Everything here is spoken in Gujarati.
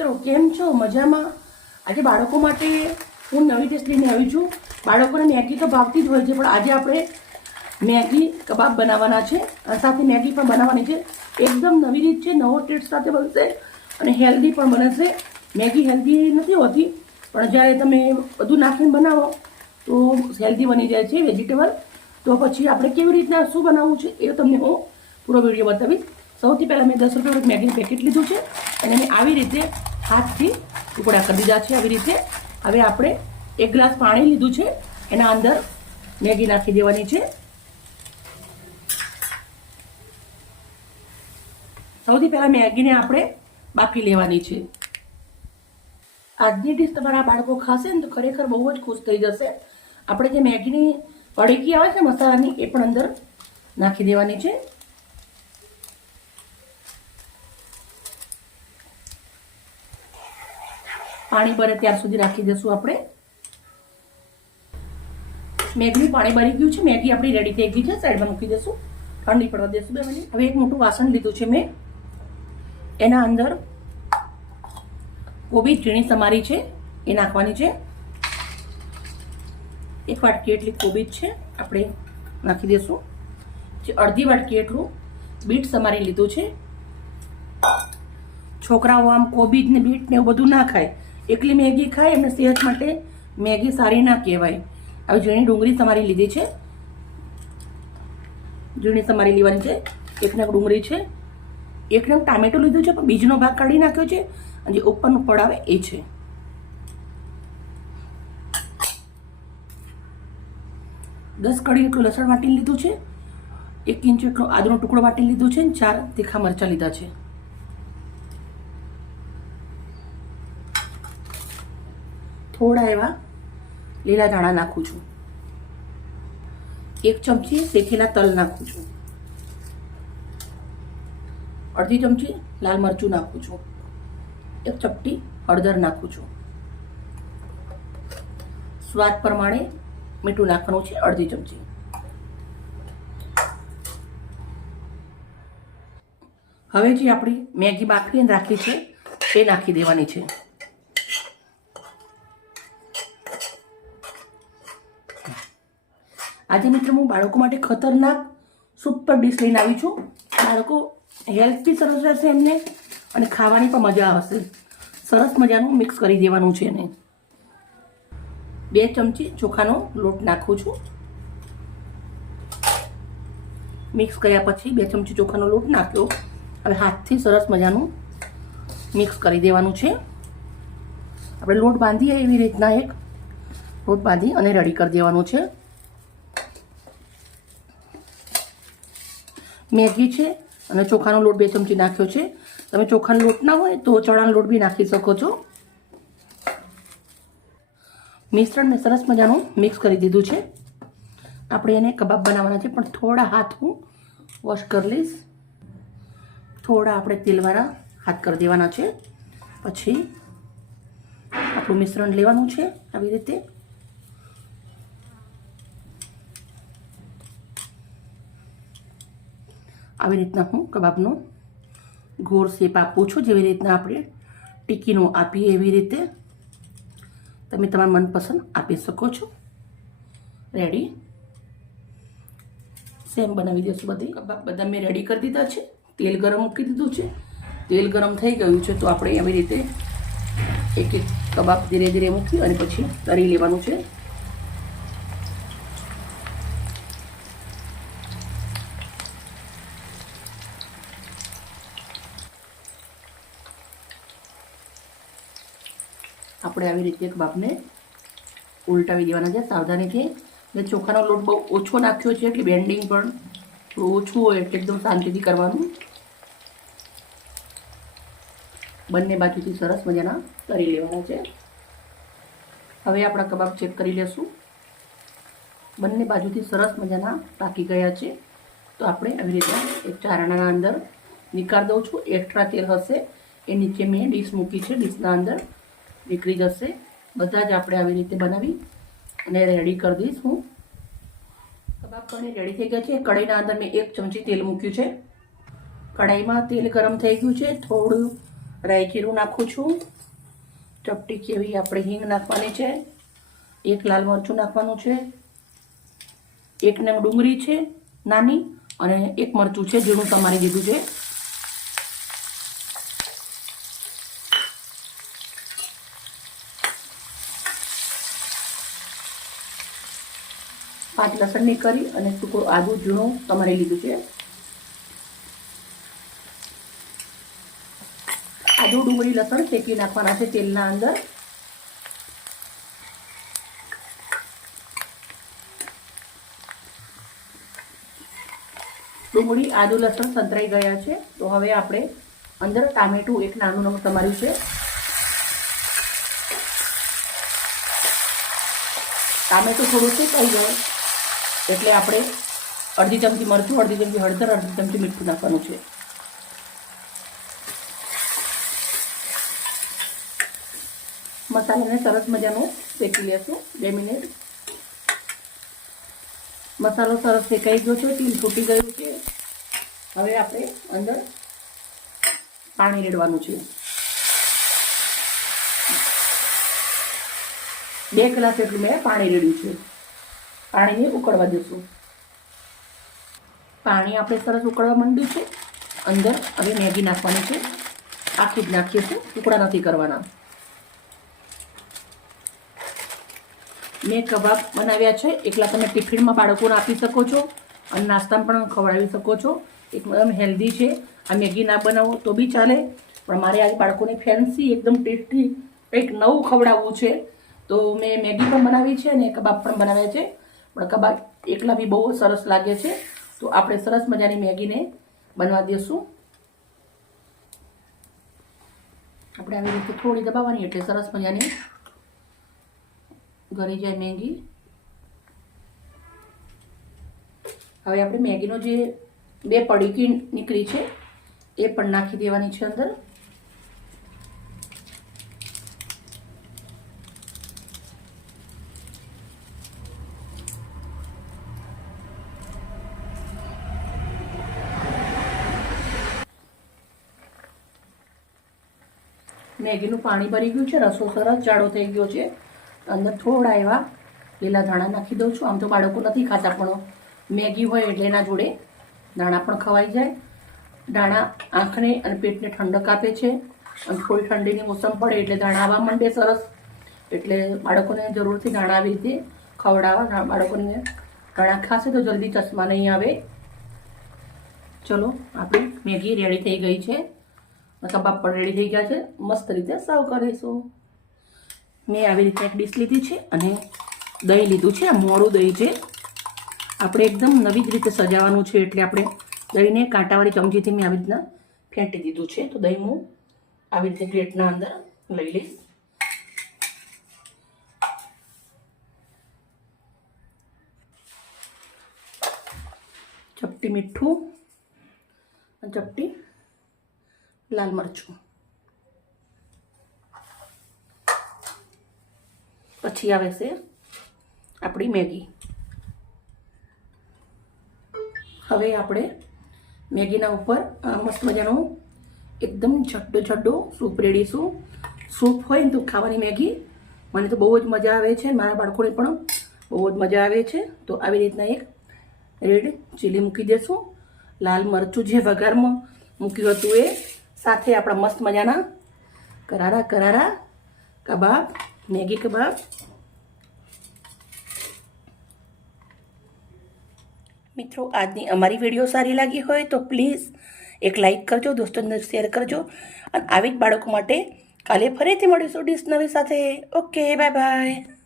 મિત્રો, કેમ છો? મજામાં? આજે બાળકો માટે હું નવી ટેસ્ટ લઈને આવી છું. બાળકોને મેગી તો ભાવતી જ હોય છે, પણ આજે આપણે મેગી કબાબ બનાવવાના છે. સાથે મેગી પણ બનાવવાની છે. એકદમ નવી રીત છે, નવો ટેસ્ટ સાથે બનશે અને હેલ્ધી પણ બનશે. મેગી હેલ્ધી નથી હોતી, પણ જ્યારે તમે બધું નાખીને બનાવો, તો હેલ્ધી બની જાય છે, વેજીટેબલ. તો પછી આપણે કેવી રીતના, શું બનાવવું છે એ તમને હું પૂરો વીડિયો બતાવીશ. સૌથી પહેલાં મેં દસ રૂપિયા મેગીનું પેકેટ લીધું છે અને મેં આવી રીતે હાથથી ટુકડા કરી દીધા છે આવી રીતે. હવે આપણે એક ગ્લાસ પાણી લીધું છે. એના અંદર મેગી નાખી દેવાની છે. સૌથી પહેલાં મેગીને આપણે બાફી લેવાની છે. આજની ડીશ તમારા બાળકો ખાશે ને તો ખરેખર બહુ જ ખુશ થઈ જશે. આપણે જે મેગીની પડીકી આવે છે મસાલાની, એ પણ અંદર નાખી દેવાની છે. પાણી બને ત્યાર સુધી રાખી દઈશું આપણે. મેગીનું પાણી બની ગયું છે. મેગી આપણી રેડી થઈ ગઈ છે. સાઈડમાં મૂકી દઈશું ઠંડી પડવા દઈશું બે મિનિટ. હવે એક મોટું વાસણ લીધું છે મેં. એના અંદર કોબી ઝીણી સમારી છે. એ નાખવાની છે. એક વાટકી એટલી કોબી છે. આપણે નાખી દઈશું જે અડધી વાટકી એટલું બીટ સમારી લીધું છે. છોકરાઓ આમ કોબીજ ને બીટ ને એવું બધું ના ખાય. એકલી મેગી ખાય એમને સેહત માટે મેગી સારી ના કહેવાય. હવે ઝીણી ડુંગળી તમારી લીધી છે. ઝીણી તમારી લેવાની છે. એક નંગ ડુંગળી છે. એક નંગ ટામેટું લીધું છે, પણ બીજનો ભાગ કાઢી નાખ્યો છે. અને જે ઉપરનું ફળ આવે એ છે. દસ કડી એટલું લસણ વાટી લીધું છે. એક ઇંચ એટલો આદુનો ટુકડો વાટી લીધું છે ચાર તીખા મરચાં લીધા છે. થોડા એવા લીલા ધાણા નાખું છું. એક ચમચી શેકેલા તલ નાખું છું. અડધી ચમચી લાલ મરચું નાખું છું. એક ચપટી હળદર નાખું છું. સ્વાદ પ્રમાણે મીઠું નાખવાનું છે અડધી ચમચી. હવે જે આપણી મેગી બાફીને રાખી છે એ નાખી દેવાની છે. આજે મિત્રો હું બાળકો માટે ખતરનાક સુપર ડીશ લઈને આવી છું. બાળકો હેલ્થ બી સરસ રહેશે એમને અને ખાવાની પણ મજા આવશે. સરસ મજાનું મિક્સ કરી દેવાનું છે એને. બે ચમચી ચોખાનો લોટ નાખું છું. મિક્સ કર્યા પછી બે ચમચી ચોખાનો લોટ નાખ્યો. હવે હાથથી સરસ મજાનું મિક્સ કરી દેવાનું છે. આપણે લોટ બાંધીએ એવી રીતના એક. લોટ બાંધી અને રેડી કરી દેવાનું છે. મેગી છે અને ચોખાનો લોટ બે ચમચી નાખ્યો છે. તમે ચોખાનો લોટ ના હોય તો ચણાનો લોટ બી નાખી શકો છો. મિશ્રણને સરસ મજાનું મિક્સ કરી દીધું છે. આપણે એને કબાબ બનાવવાના છે, પણ થોડા હાથ હું વોશ કરી લઈશ. થોડા આપણે તેલવાળા હાથ કરી દેવાના છે. પછી આપણું મિશ્રણ લેવાનું છે આવી રીતે. આવી રીતના હું કબાબનો ગોળ શેપ આપું છું જેવી રીતના આપણે ટીકીનું આપીએ એવી રીતે. તમે તમારા મનપસંદ આપી શકો છો. રેડી સેમ બનાવી દઈશું બધી. કબાબ બધા મેં રેડી કરી દીધા છે. તેલ ગરમ મૂકી દીધું છે. તેલ ગરમ થઈ ગયું છે તો આપણે એવી રીતે એક એક કબાબ ધીરે ધીરે મૂકી અને પછી તરી લેવાનું છે. આપણે આવી રીતે એક બાપને ઉલટાવી દેવાના છે સાવધાનીથી. ને ચોખાનો લોટ બહુ ઓછો નાખ્યો છે એટલે બેન્ડિંગ પણ ઓછું હોય એટલે એકદમ શાંતિથી કરવાનું. બંને બાજુથી સરસ મજાના તરી લેવાના છે. હવે આપણા કબાબ ચેક કરી લેશું. બંને બાજુથી સરસ મજાના પાકી ગયા છે. તો આપણે આવી રીતે એક ચારણાના અંદર નીકાળ દઉં છું. એક્સ્ટ્રા તેલ હશે. એ નીચે મેં ડીશ મૂકી છે ડીશના અંદર. નીકળી જશે. બધા જ આપણે આવી રીતે બનાવી અને રેડી કરી દઈશ. હું કબાબ પણ રેડી થઈ ગયા છે. કઢાઈના અંદર મેં એક ચમચી તેલ મૂક્યું છે. કઢાઈમાં તેલ ગરમ થઈ ગયું છે. થોડું રાઈ જીરું નાખું છું. ચપટી કેવી આપણે હિંગ નાખવાની છે. એક લાલ મરચું નાખવાનું છે. એક નંગ ડુંગળી છે નાની અને એક મરચું છે ઝીણું તમારે દીધું છે. પાંચ લસણની કરી અને ટુકડો આદુ ઝીણું તમારે લીધું છે. આદુ ડુંગળી લસણ શેકી નાખવાના છે તેલના અંદર. ડુંગળી આદુ લસણ સંતરાઈ ગયા છે. તો હવે આપણે અંદર ટામેટું એક નાનું નાનું તમારું છે. ટામેટું થોડું શેકાઈ જાય એટલે આપણે અડધી ચમચી મરચું, અડધી ચમચી હળદર, અડધી ચમચી મીઠું નાખવાનું છે. મસાલાને સરસ મજાનું શેકી લેશું, બે મિનિટ. મસાલો સરસ શેકાઈ ગયો છે ટીમ છૂટી ગયું છે. હવે આપણે અંદર પાણી રેડવાનું છે. બે ગ્લાસ એટલું મેં પાણી રેડ્યું છે. પાણીને ઉકળવા દઈશું. પાણી આપણે સરસ ઉકળવા માંડ્યું છે. અંદર હવે મેગી નાખવાની છે. આખી જ નાખીએ છીએ. ટુકડા નથી કરવાના. મેં કબાબ બનાવ્યા છે. એકલા તમે ટિફિનમાં બાળકોને આપી શકો છો અને નાસ્તામાં પણ ખવડાવી શકો છો. એકદમ હેલ્ધી છે. આ મેગી ના બનાવો તો બી ચાલે. પણ મારે આજે બાળકોને ફેન્સી, એકદમ ટેસ્ટી, કંઈક નવું ખવડાવવું છે. તો મેં મેગી પણ બનાવી છે અને કબાબ પણ બનાવ્યા છે. પણ કબાબ એકલા બી બહુ સરસ લાગે છે. તો આપણે સરસ મજાની મેગીને બનવા દઈશું આપણે આવી રીતે થોડી દબાવવાની એટલે સરસ મજાની ગળી જાય મેગી. હવે આપણે મેગીનો જે બે પડીકી નીકળી છે, એ પણ નાખી દેવાની છે અંદર. મેગીનું પાણી ભરી ગયું છે, રસો સરસ જાડો થઈ ગયો છે. અંદર થોડા એવા લીલા ધાણા નાખી દઉં છું. આમ તો બાળકો નથી ખાતા, પણ મેગી હોય એટલે એના જોડે દાણા પણ ખવાઈ જાય. દાણા આંખને અને પેટને ઠંડક આપે છે. અને થોડી ઠંડીની મોસમ પડે એટલે દાણા આવવા માંડે સરસ. એટલે બાળકોને જરૂરથી દાણા આવી રીતે ખવડાવવા. બાળકોને દાણા ખાશે તો જલ્દી ચશ્મા નહીં આવે. ચલો, આપણી મેગી રેડી થઈ ગઈ છે. કબાબ પાપડ રેડી થઈ ગયા છે. મસ્ત રીતે સર્વ કરીશું. મેં આવી રીતે એક ડીશ લીધી છે અને દહીં લીધું છે. મોડું દહીં છે. આપણે એકદમ નવી જ રીતે સજાવવાનું છે એટલે આપણે દહીંને કાંટાવાળી ચમચીથી મેં આવી રીતના ફેંટી દીધું છે. તો દહીં હું આવી રીતે પ્લેટના અંદર લઈ લઈશ. ચપટી મીઠું ચપટી લાલ મરચું પછી આવે છે આપણી મેગી. હવે આપણે મેગીના ઉપર મસ્ત મજાનો એકદમ જડ્ડો જડ્ડો સૂપ રેડીશું. સૂપ હોય ને તો ખાવાની મેગી. મને તો બહુ જ મજા આવે છે. મારા બાળકોને પણ બહુ જ મજા આવે છે. તો આવી રીતના એક રેડ ચીલી મૂકી દેશું. લાલ મરચું જે વઘારમાં મૂક્યું હતું એ સાથે આપણા મસ્ત મજાના કરારા કરારા કબાબ, મેગી કબાબ. મિત્રો, આજની અમારી વીડિયો સારી લાગી હોય તો પ્લીઝ એક લાઈક કરજો, દોસ્તોને શેર કરજો અને આવી જ બાળકો માટે કાલે ફરીથી મળીશું ડીશ નવી સાથે. Okay bye bye